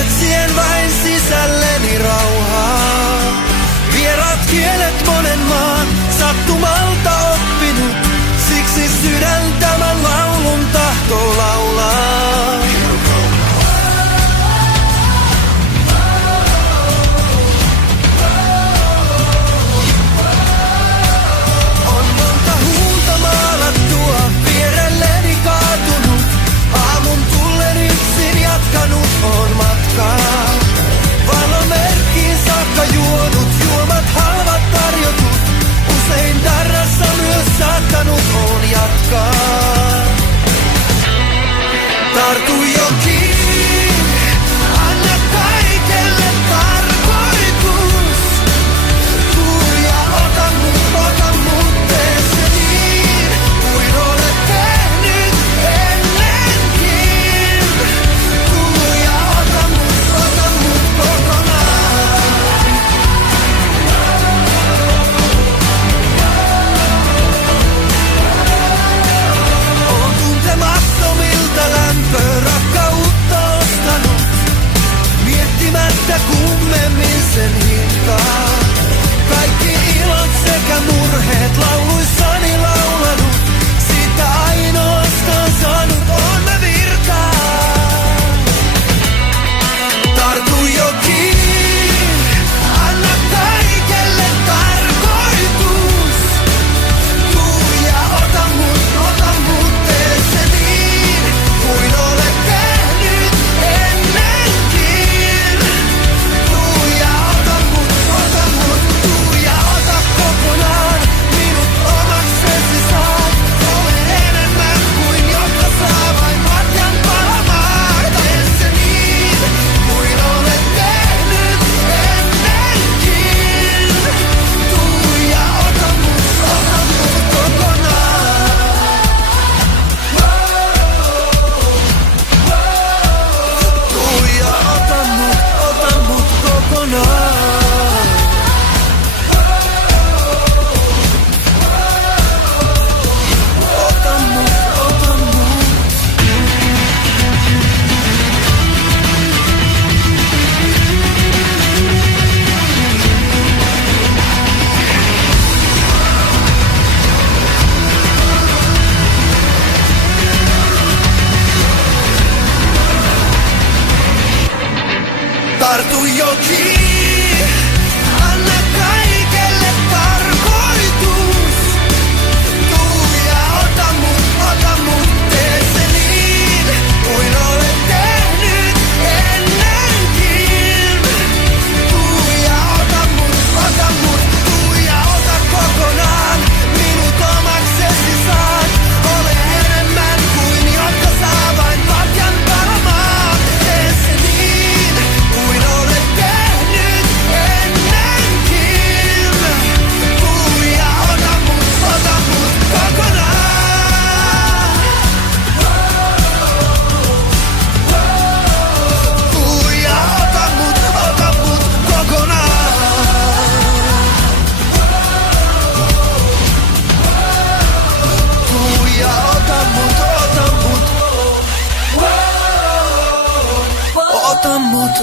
etsien vain sisälleni rauhaa. Vieraat kielet monen maan sattumalta oppinut, siksi sydän tämän laulun tahtoo laulaa. On monta huulta maalattua, vierelleni kaatunut, aamun tullen yksin jatkanut on matkaa. Valomerkkiin saakka juonut, juomat halvat tarjotut, usein darrassa myös saattanut on jatkaa. Tartu jo kiinni, anna kaikelle tarkoitus. Tuu ja ota mut, tee se niin, kuin olet tehnyt ennenkin. Tuu ja ota mut kokonaan. On tuntemattomilta lämpöä rakkautta ostanut, miettimättä kummemmin sen hintaa. Kaikki ilot sekä murheet lauluissani laulanut, siitä ainoastaan saanut on mä virtaa. Tartu jo kiinni, anna kaikelle tarkoitus. Tuu ja ota mut, tee se niin, kuin olet tehnyt ennenkin. Tuu ja ota mut, tuu ja ota kokonaan. Minut omaksesi saat, olen enemmän kuin jotka saa vain matjan palamaan. Tee se niin, kuin olet tehnyt ennenkin. Tuu ja ota mut kokonaan. Tuu ja ota mut kokonaan. Ota mut. Tartu jo kiinni, anna kaikelle tarkoitus. Tuu ja ota mut, tee se niin, kuin olet tehnyt ennenkin. Tuu ja ota mut, tuu ja ota kokonaan. Minut omaksesi saat, ole enemmän kuin jotka saa vain patjan palamaan. Tee se niin, kuin olet tehnyt ennenkin. Tuu ja ota mut kokonaan. Tuu ja ota mut kokonaan. Tuu ja ota mut. Ota mut.